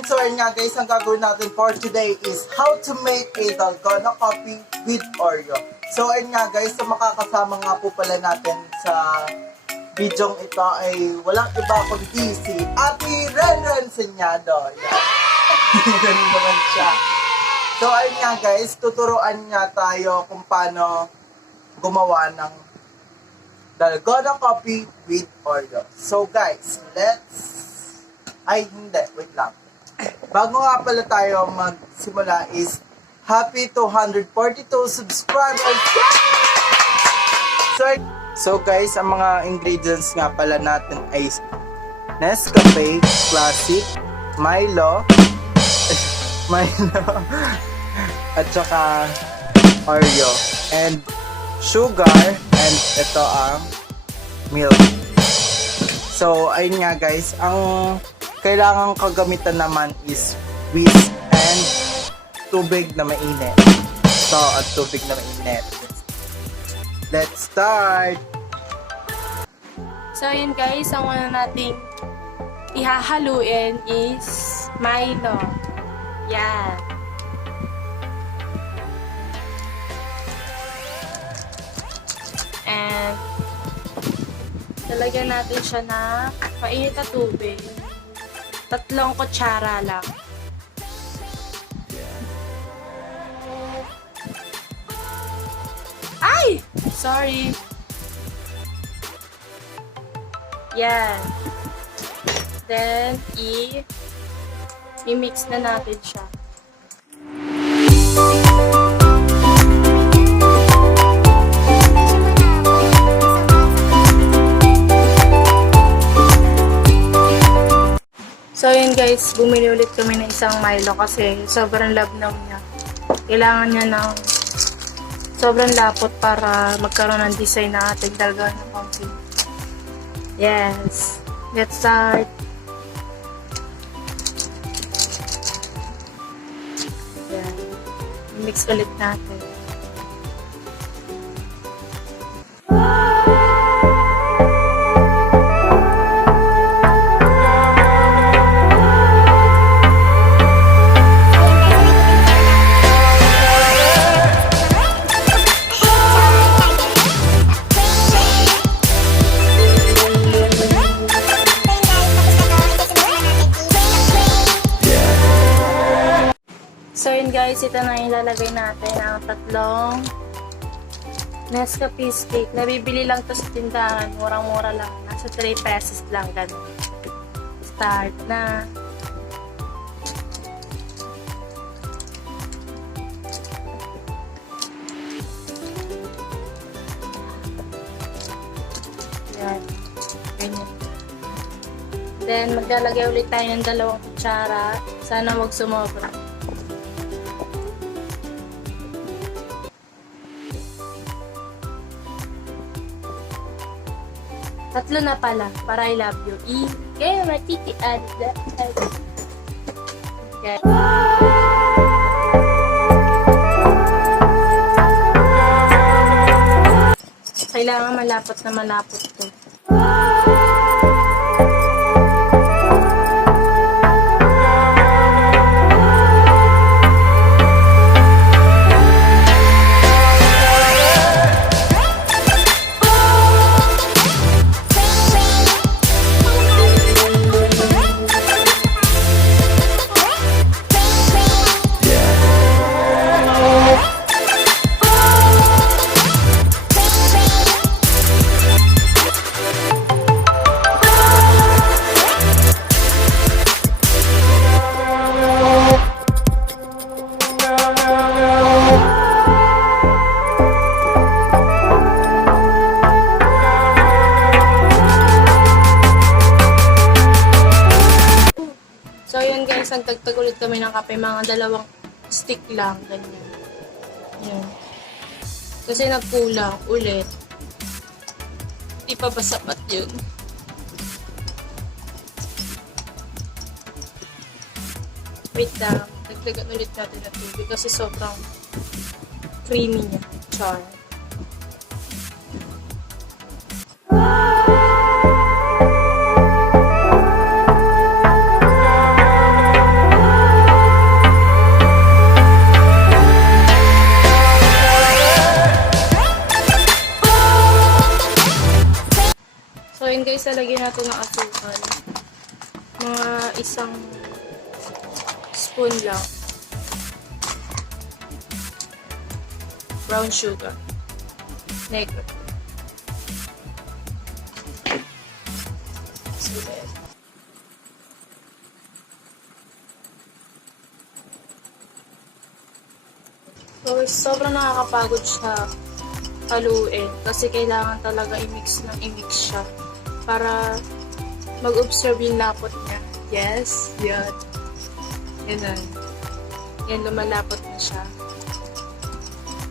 morning. So ayun nga guys, ang gagawin natin for today is how to make a dalgona coffee with Oreo. So ayun nga guys, so makakasama nga po pala natin sa video ito ay walang iba kundi si Ate Renren Senyado. Ganun naman siya. So ayun nga guys, tuturuan nga tayo kung paano gumawa ng dalgona coffee with Oreo. So guys, wait lang. Bago nga pala tayo magsimula is happy 242 subscribers! So guys, ang mga ingredients nga pala natin ay Nescafe Classic, Milo, at saka Oreo, and sugar, and ito ang milk. So, ayun nga guys, ang kailangang kagamitan naman is whisk and tubig na mainit. So, at tubig na mainit. Let's start! So, yun guys, ang una nating ihahaluin is Milo. Yan. And, talagyan natin siya na mainit na tubig. 3 kutsara lang. Ay! Sorry. Yan. Then, i-mix na natin siya. So, yun guys, bumili ulit kami ng isang Milo kasi sobrang labnaw niya. Kailangan niya ng sobrang lapot para magkaroon ng design na ating dalgona coffee. Yes. Let's start. Yan. Mix ulit natin. So yun guys, ito na ilalagay natin ang 3 Nescafe stick. Nabibili lang to sa tindahan, murang-mura lang. Nasa 3 pesos lang, ganun. Start na. Yan. Ganyan. Then, maglalagay ulit tayo ng 2 kutsara. Sana wag sumobra. Tatlo na pala, para I love you. Kaya matitiad. Okay. Kailangan malapot na malapot to. Nagtagtag ulit kami ng kape, mga 2 stick lang, ganyan. Yan. Kasi nagkulang ulit. Hindi pa ba sapat yun? Wait lang, dagdagan ulit natin na tubig kasi sobrang creamy niya. Char. Mga isang spoon lang. Brown sugar. Negro. Sulit. So, sobrang nakakapagod siya haluin kasi kailangan talaga i-mix siya para mag-observe yung lapot niya. Yes, yan. Yan. Yan, lumalapot na siya.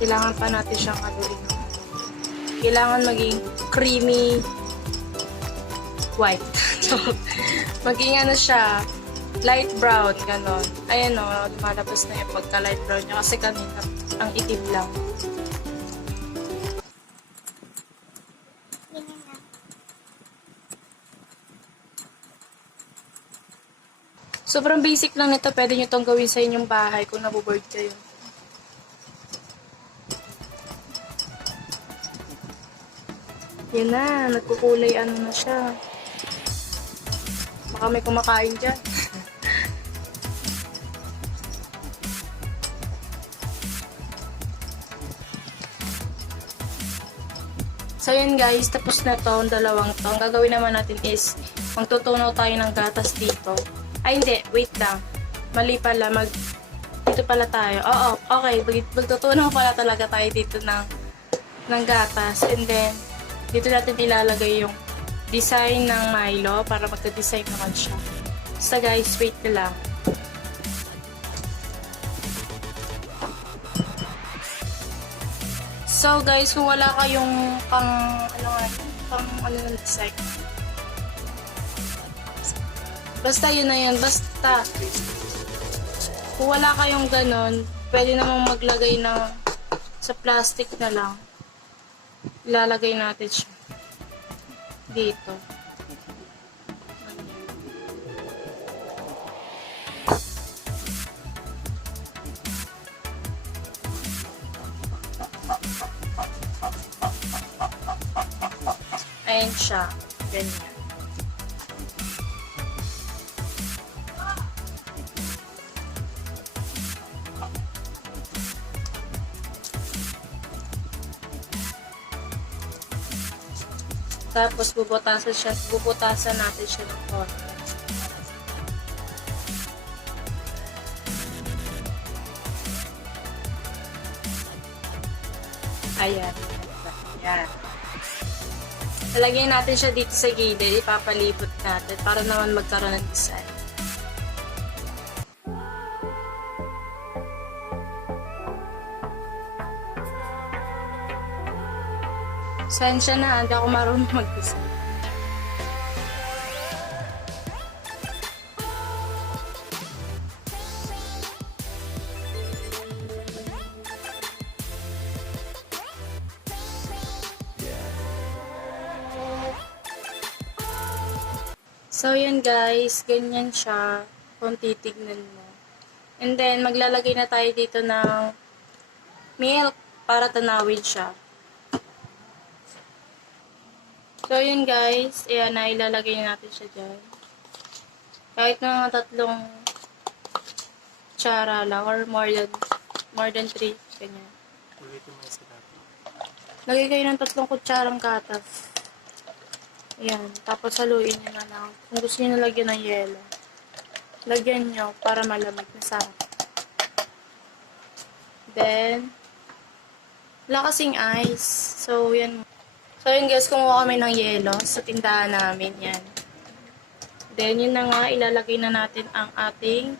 Kailangan pa natin siyang haluin. Kailangan maging creamy white. So, maging ano siya, light brown, ganon. Ayan o, lumalabas na yung pagka-light brown niya kasi kanina ang itim lang. Sobrang basic lang nito. Pwede nyo itong gawin sa inyong bahay kung naboboard kayo. Yan na. Nagkukulay ano na siya. Baka may kumakain dyan. So yun guys. Tapos na to. Ang dalawang to. Ang gagawin naman natin is magtutunaw tayo ng gatas dito. Ay, hindi. Wait lang. Mali pala. Dito pala tayo. Oo, okay. Magtutunaw pala talaga tayo dito ng gatas. And then, dito natin ilalagay yung design ng Milo para magka-design naman siya. Basta guys, wait lang. So guys, kung wala kayong pang ng design, basta yun na yun. Basta, kung wala kayong ganon, pwede namang maglagay sa plastic na lang. Ilalagay natin siya dito. Ayan siya. Ganyan. Tapos bubutasan natin siya ng konti. Ayan. Ayan. Lalagyan natin siya dito sa gilid. Ipapalibot natin para naman magkaroon ng design. Sensya na, hindi ako marunong mag-design. So, yan guys. Ganyan siya kung titignan mo. And then, maglalagay na tayo dito ng milk para tanawin siya. So, yun guys. Ayan na, ilalagay natin siya dyan. Kahit na mga 3 kutsara lang or more than 3. Ganyan. Lagay kayo ng 3 kutsarang gatas. Ayan. Tapos haluin nyo na lang. Kung gusto nyo nalagyan ng yelo, lagyan nyo para malamig na sarap. Then, wala kasing ice. So, yan. So, yun guys, kumuha kami ng yelo sa tindahan namin. Yan. Then, yun na nga, ilalagay na natin ang ating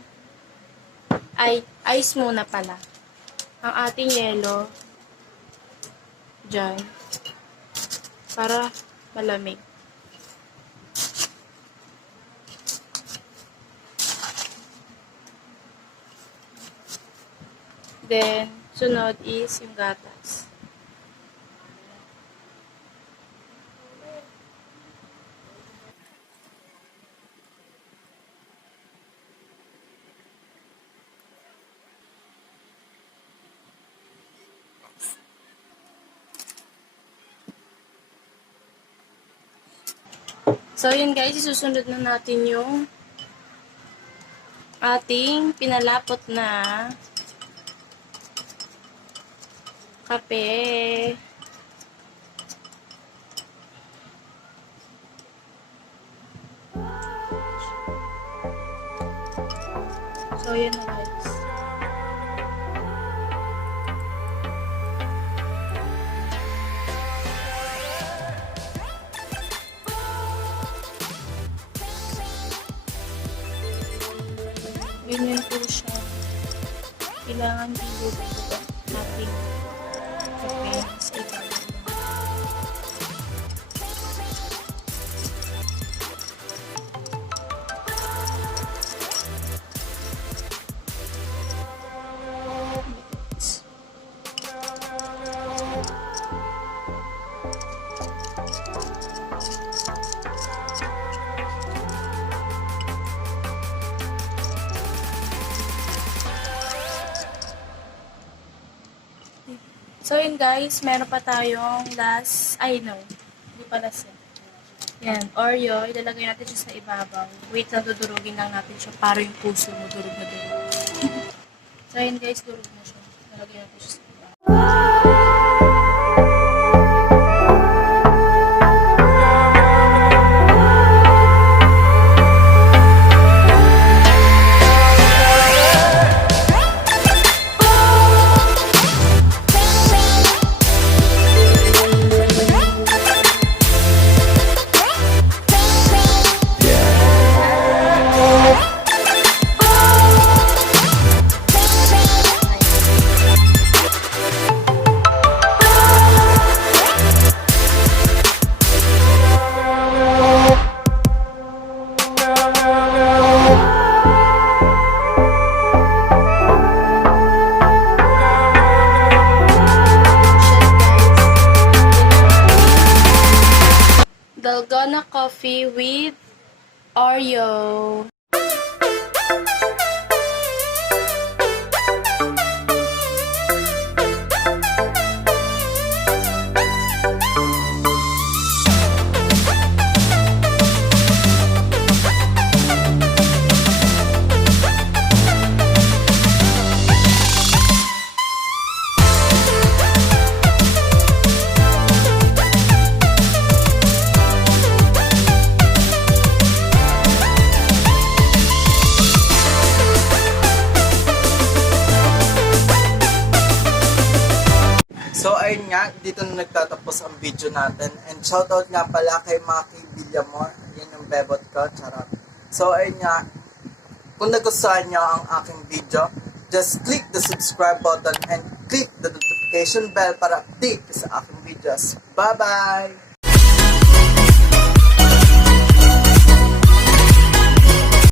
ice muna pala. Ang ating yelo dyan para malamig. Then, sunod is yung gatas. So, yun guys, isusunod na natin yung ating pinalapot na kape. So, yun na guys. Ganyan po siya. Kailangan ilubog natin kape sa ibabaw. So, yun guys, meron pa tayong last, hindi pala siya. Yan, Oreo, ilalagay natin siya sa ibabaw. Wait lang, dudurugin lang natin siya para yung puso mo, durug na durug. So, yun guys, durug na siya. Ilalagay natin siya sa ibabaw. Dalgona coffee with Oreo. So ayun nga, dito na nagtatapos ang video natin. And shoutout nga pala kay Maki Villamor. Yan yung bebot ko, Sarap. So ayun nga, kung nagustuhan nyo ang aking video, just click the subscribe button and click the notification bell para update sa aking videos. Bye-bye!